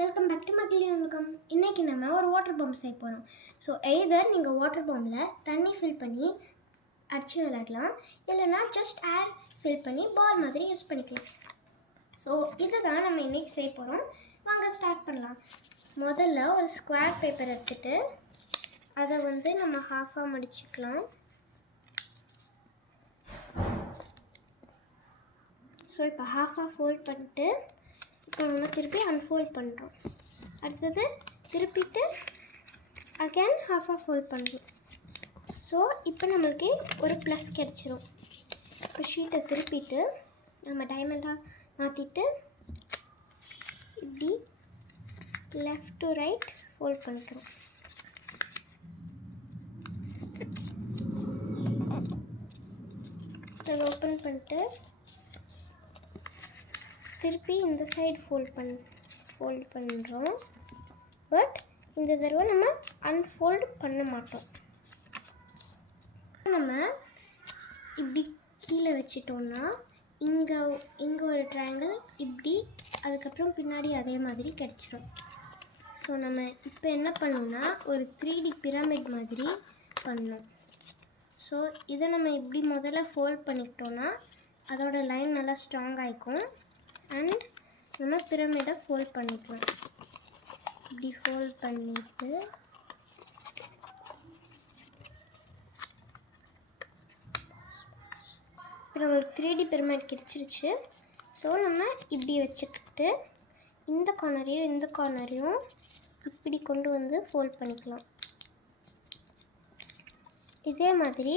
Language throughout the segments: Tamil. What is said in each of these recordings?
வெல்கம் பேக் டு மகளிர் உலகம். இன்றைக்கி நம்ம ஒரு வாட்டர் பம்ப் செய்ய போகிறோம். ஸோ எய்தர் நீங்கள் வாட்டர் பம்பில் தண்ணி ஃபில் பண்ணி அடித்து விளையாடலாம், இல்லைனா ஜஸ்ட் ஏர் ஃபில் பண்ணி பால் மாதிரி யூஸ் பண்ணிக்கலாம். ஸோ இதை தான் நம்ம இன்றைக்கி செய்ய போகிறோம். வாங்க ஸ்டார்ட் பண்ணலாம். முதல்ல ஒரு ஸ்கொயர் பேப்பர் எடுத்துகிட்டு அதை நம்ம ஹாஃபாக மடிச்சுக்கலாம். ஸோ இப்போ ஹாஃபாக ஃபோல்ட் பண்ணிட்டு இப்போ நம்ம திருப்பி அன்ஃபோல்ட் பண்ணுறோம். அடுத்தது திருப்பிட்டு அகேன் ஹாஃபாக ஃபோல்ட் பண்ணுறோம். ஸோ இப்போ நம்மளுக்கு ஒரு ப்ளஸ் கிடச்சிரும். இப்போ ஷீட்டை திருப்பிட்டு நம்ம டைமண்டாக மாற்றிட்டு இப்படி லெஃப்ட் டு ரைட் ஃபோல்ட் பண்ணிக்கிறோம். அதை ஓப்பன் பண்ணிட்டு திருப்பி இந்த சைடு ஃபோல்ட் பண்ணுறோம். பட் இந்த தடவை நம்ம அன்ஃபோல்ட் பண்ண மாட்டோம். நம்ம இப்படி கீழே வச்சிட்டோம்னா இங்கே ஒரு ட்ரையாங்கிள் இப்படி, அதுக்கப்புறம் பின்னாடி அதே மாதிரி கிடச்சிரும். ஸோ நம்ம இப்போ என்ன பண்ணோம்னா ஒரு 3D பிரமிட் மாதிரி பண்ணோம். ஸோ இதை நம்ம இப்படி முதல்ல ஃபோல்ட் பண்ணிக்கிட்டோன்னா அதோட லைன் நல்லா ஸ்ட்ராங் ஆகிக்கும். அண்ட் நம்ம பிரமிடை ஃபோல்ட் பண்ணிக்கலாம். இப்படி ஃபோல்ட் பண்ணிவிட்டு இப்போ நம்மளுக்கு 3D பிரமிட் கிடச்சிருச்சு. ஸோ நம்ம இப்படி வச்சுக்கிட்டு இந்த கார்னரையும் இப்படி கொண்டு வந்து ஃபோல்ட் பண்ணிக்கலாம். இதே மாதிரி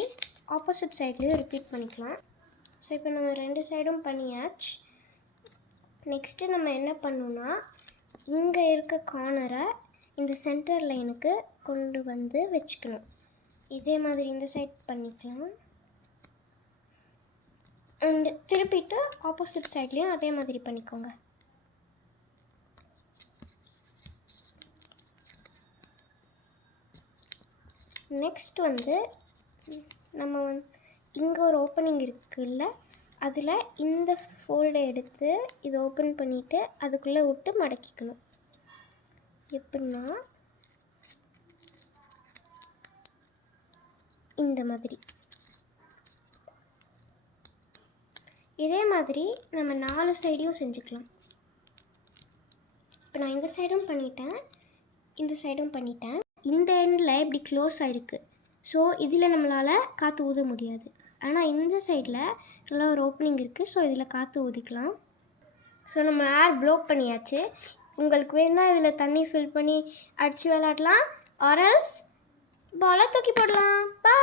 ஆப்போசிட் சைட்லேயும் ரிப்பீட் பண்ணிக்கலாம். ஸோ இப்போ நம்ம 2 சைடும் பண்ணியாச்சு. நெக்ஸ்ட்டு நம்ம என்ன பண்ணோன்னா இங்கே இருக்க கார்னரை இந்த சென்டர் லைனுக்கு கொண்டு வந்து வச்சுக்கணும். இதே மாதிரி இந்த சைட் பண்ணிக்கலாம். அண்ட் திருப்பிட்டு ஆப்போசிட் சைட்லேயும் அதே மாதிரி பண்ணிக்கோங்க. நெக்ஸ்ட் நம்ம இங்கே ஒரு ஓப்பனிங் இருக்குல்ல, அதில் இந்த ஃபோல்டை எடுத்து இதை ஓப்பன் பண்ணிவிட்டு அதுக்குள்ளே விட்டு மடக்கிக்கணும். எப்படின்னா இந்த மாதிரி. இதே மாதிரி நம்ம 4 சைடையும் செஞ்சுக்கலாம். இப்போ நான் இந்த சைடும் பண்ணிட்டேன், இந்த சைடும் பண்ணிட்டேன். இந்த எண்டில் இப்படி க்ளோஸ் ஆகிருக்கு. ஸோ இதில் நம்மளால் காற்று ஊத முடியாது. ஆனால் இந்த சைடில் நல்லா ஒரு ஓப்பனிங் இருக்குது. ஸோ இதில் காற்று ஊதிக்கலாம். ஸோ நம்ம ஏர் ப்ளோக் பண்ணியாச்சு. உங்களுக்கு வேணால் இதில் தண்ணி ஃபில் பண்ணி அடித்து விளையாடலாம், ஆர் எல்ஸ் பாலை தூக்கி போடலாம். பாய்.